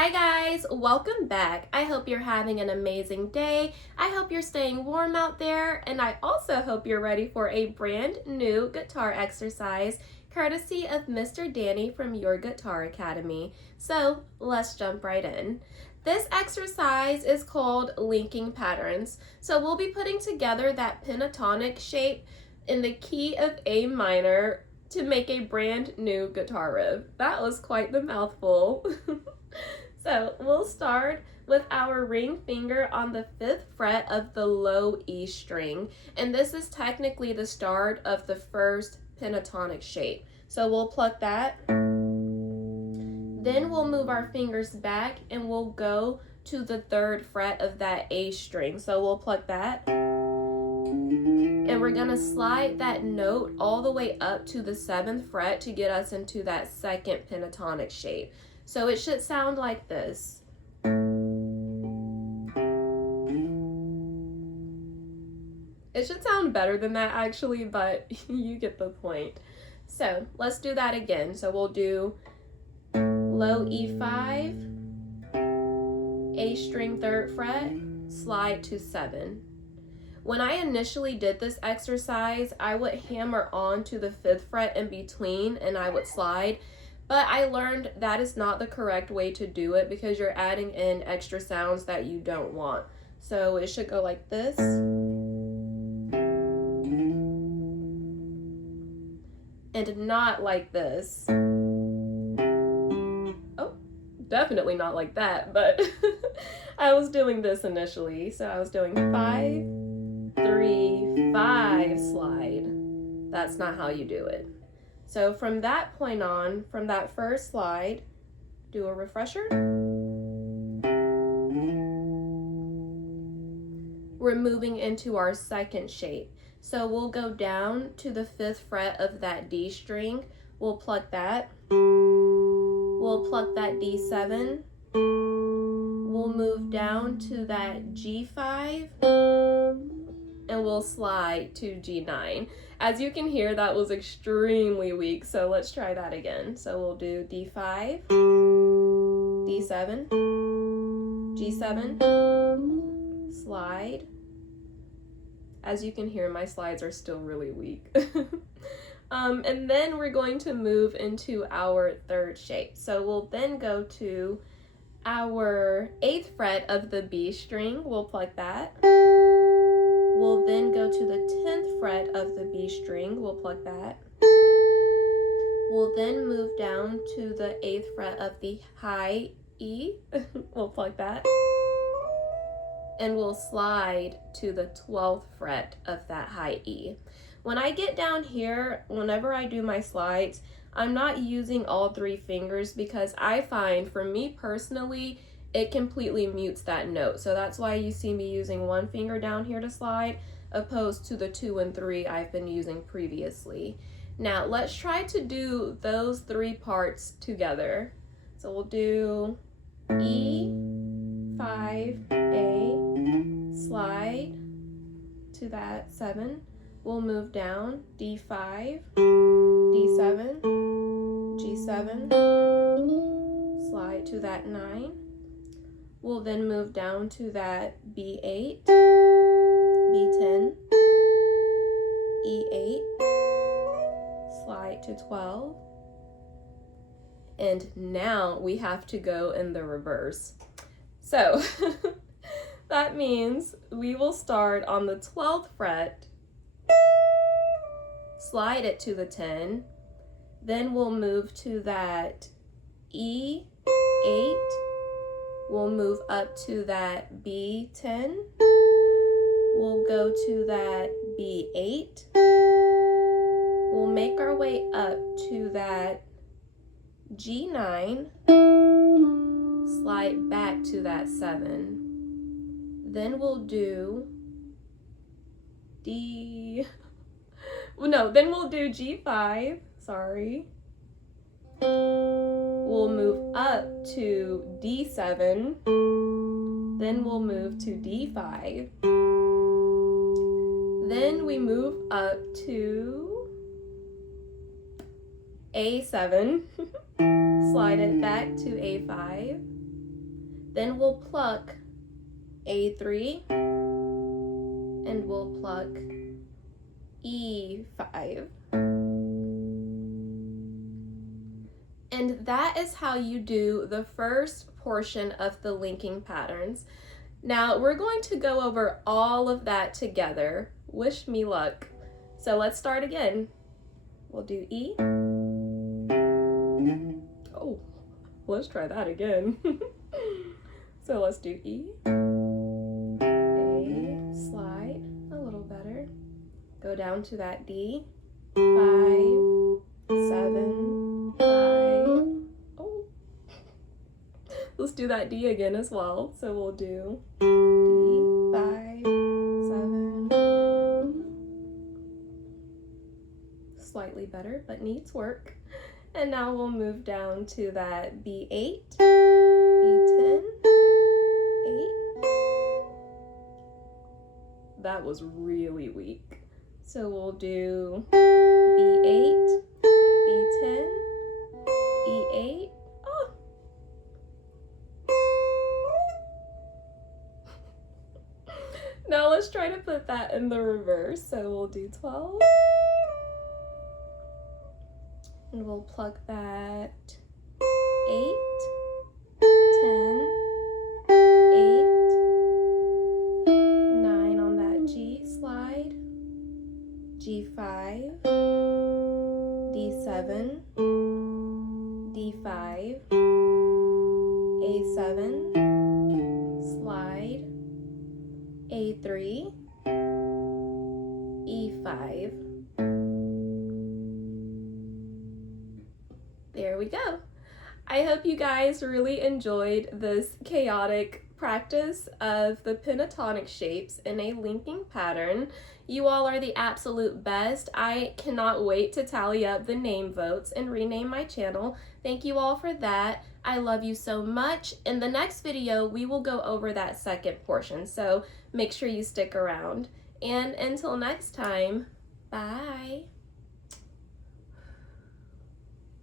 Hi guys, welcome back. I hope you're having an amazing day. I hope you're staying warm out there, and I also hope you're ready for a brand new guitar exercise courtesy of Mr. Danny from Your Guitar Academy. So let's jump right in. This exercise is called linking patterns. So we'll be putting together that pentatonic shape in the key of A minor to make a brand new guitar riff. That was quite the mouthful. So we'll start with our ring finger on the 5th fret of the low E string, and this is technically the start of the first pentatonic shape. So we'll pluck that, then we'll move our fingers back and we'll go to the 3rd fret of that A string. So we'll pluck that, and we're gonna slide that note all the way up to the 7th fret to get us into that second pentatonic shape. So it should sound like this. It should sound better than that actually, but you get the point. So let's do that again. So we'll do low E5, A string 3rd fret, slide to 7. When I initially did this exercise, I would hammer on to the 5th fret in between and I would slide. But I learned that is not the correct way to do it because you're adding in extra sounds that you don't want. So it should go like this. And not like this. Oh, definitely not like that, but I was doing this initially. So I was doing 5, 3, 5 slide. That's not how you do it. So from that point on, from that first slide, do a refresher. We're moving into our second shape. So we'll go down to the 5th fret of that D string. We'll pluck that. We'll pluck that D7. We'll move down to that G5. And we'll slide to G9. As you can hear, that was extremely weak, so let's try that again. So we'll do D5, D7, G7, slide. As you can hear, my slides are still really weak. And then we're going to move into our 3rd shape. So we'll then go to our 8th fret of the B string. We'll pluck that. We'll then go to the 10th fret of the B string. We'll pluck that. We'll then move down to the 8th fret of the high E. We'll pluck that. And we'll slide to the 12th fret of that high E. When I get down here, whenever I do my slides, I'm not using all 3 fingers because I find, for me personally, it completely mutes that note. So that's why you see me using 1 finger down here to slide, opposed to the 2 and 3 I've been using previously. Now let's try to do those 3 parts together. So we'll do E5A, slide to that 7. We'll move down, D5, D7, G7, slide to that 9. We'll then move down to that B8, B10, E8, slide to 12. And now we have to go in the reverse. So that means we will start on the 12th fret, slide it to the 10, then we'll move to that E8, we'll move up to that B10, we'll go to that B8, we'll make our way up to that G9, slide back to that 7, then we'll do then we'll do G5, sorry. We'll move up to D7, then we'll move to D5, then we move up to A7, slide it back to A5, Then we'll pluck A3, and we'll pluck E5. And that is how you do the first portion of the linking patterns. Now we're going to go over all of that together. Wish me luck. So let's start again. We'll do E. Oh, let's try that again. So let's do E. A, slide, a little better. Go down to that D. 5, 7, 5. Oh. Let's do that D again as well. So we'll do D, 5, 7. Slightly better, but needs work. And now we'll move down to that B8, B10, 8. That was really weak. So we'll do B8, B10, E8. Oh. Now let's try to put that in the reverse. So we'll do 12. And we'll pluck that 8, 10, 8, 9 on that G slide, G5, D7, D5, A7, slide, A3, E5. There we go. I hope you guys really enjoyed this chaotic practice of the pentatonic shapes in a linking pattern. You all are the absolute best. I cannot wait to tally up the name votes and rename my channel. Thank you all for that. I love you so much. In the next video, we will go over that second portion, so make sure you stick around. And until next time, bye.